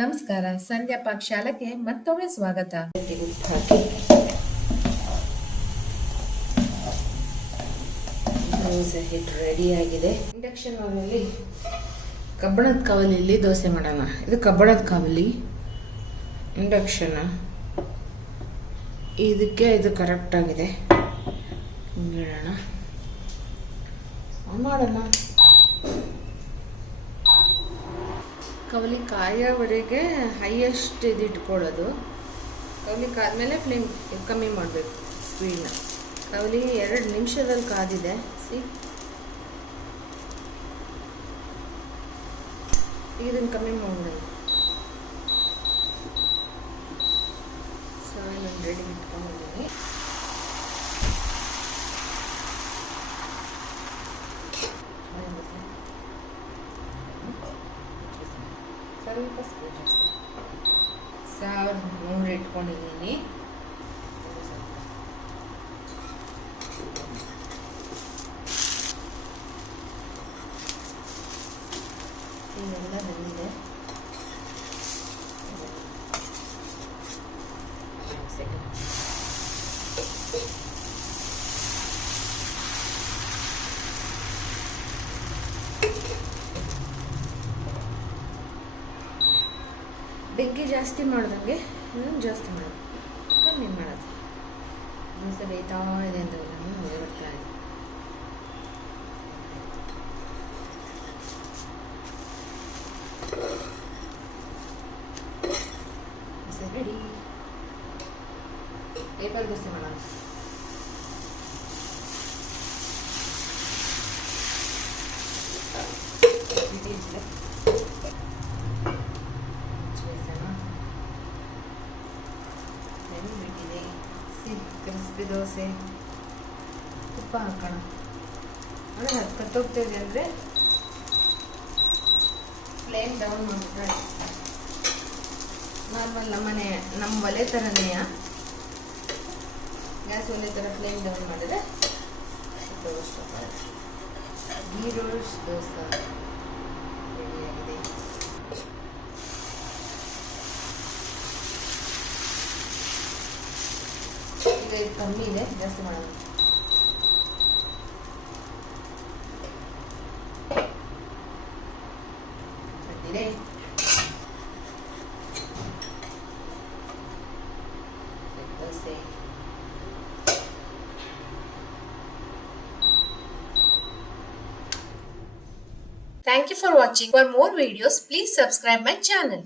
ನಮಸ್ಕಾರ, ಸಂಧ್ಯಾ ಪಾಕಶಾಲೆಗೆ ಮತ್ತೊಮ್ಮೆ ಸ್ವಾಗತ. ದೋಸೆ ಹಿಟ್ಟು ರೆಡಿ ಆಗಿದೆ. ಇಂಡಕ್ಷನ್ ಓವನಲ್ಲಿ ಕಬ್ಬಣದ ಕಾವಲಿಯಲ್ಲಿ ದೋಸೆ ಮಾಡೋಣ. ಇದು ಕಬ್ಬಣದ ಕಾವಲಿ ಇಂಡಕ್ಷನ್, ಇದಕ್ಕೆ ಇದು ಕರೆಕ್ಟ್ ಆಗಿದೆ. ಹೇಳೋಣ ಮಾಡೋಣ. ಕವಲಿ ಕಾಯೋವರೆಗೆ ಹೈಯೆಸ್ಟ್ ಇದು ಇಟ್ಕೊಳ್ಳೋದು. ಕವಲಿ ಕಾದ್ಮೇಲೆ ಫ್ಲೇಮ್ ಕಮ್ಮಿ ಮಾಡಬೇಕು ಸ್ಪೀಡ್ನ. ಕವಲಿ 2 ನಿಮಿಷದಲ್ಲಿ ಕಾದಿದೆ. ಇದನ್ನು ಕಮ್ಮಿ ಮಾಡ್ಬಿಡೋದು. 700 ಇಟ್ಕೊಂಡಿದ್ದೀನಿ. ಸ್ವಲ್ಪ ಸ್ಪೀಡ್ 1300 ಇಟ್ಕೊಂಡಿದ್ದೀನಿ. ಇದೆಲ್ಲ ಬಂದಿದೆ. ಬೆಂಕಿ ಜಾಸ್ತಿ ಮಾಡ್ದಂಗೆ ಜಾಸ್ತಿ ಮಾಡೋದು, ಕಮ್ಮಿ ಮಾಡೋದು. ದೋಸೆ ಬೇಯ್ತಾ ಇದೆ ಅಂತ ಹೊಗೆ ಬರ್ತಾ ಇದೆ. ದೋಸೆ ರೆಡಿ. ಪೇಪರ್ ದೋಸೆ ಮಾಡೋಣ. ಬಿಟ್ಟಿದೆ ಕ್ರಿಸ್ಪಿ ದೋಸೆ. ತುಪ್ಪ ಹಾಕೋಣ. ಅಂದರೆ ಕತ್ತೋಗ್ತಿದೆ ಅಂದರೆ ಫ್ಲೇಮ್ ಡೌನ್ ಮಾಡಿಬಿಟ್ರೆ ನಾರ್ಮಲ್ ನಮ್ಮ ಒಲೆ ಥರನೇ, ಗ್ಯಾಸ್ ಒಲೆ ಥರ ಫ್ಲೇಮ್ ಡೌನ್ ಮಾಡಿದ್ರೆ ಗೀ ರೋಸ್ಟ್ ದೋಸೆ ರೆಡಿಯಾಗಿದೆ. ಈಗ ಇದು ಕಮ್ಮಿ ಇದೆ, ಜಾಸ್ತಿ ಮಾಡೋಣ. ಬಂದಿದೆ. Dosa Thank you for watching. For more videos, please subscribe my channel.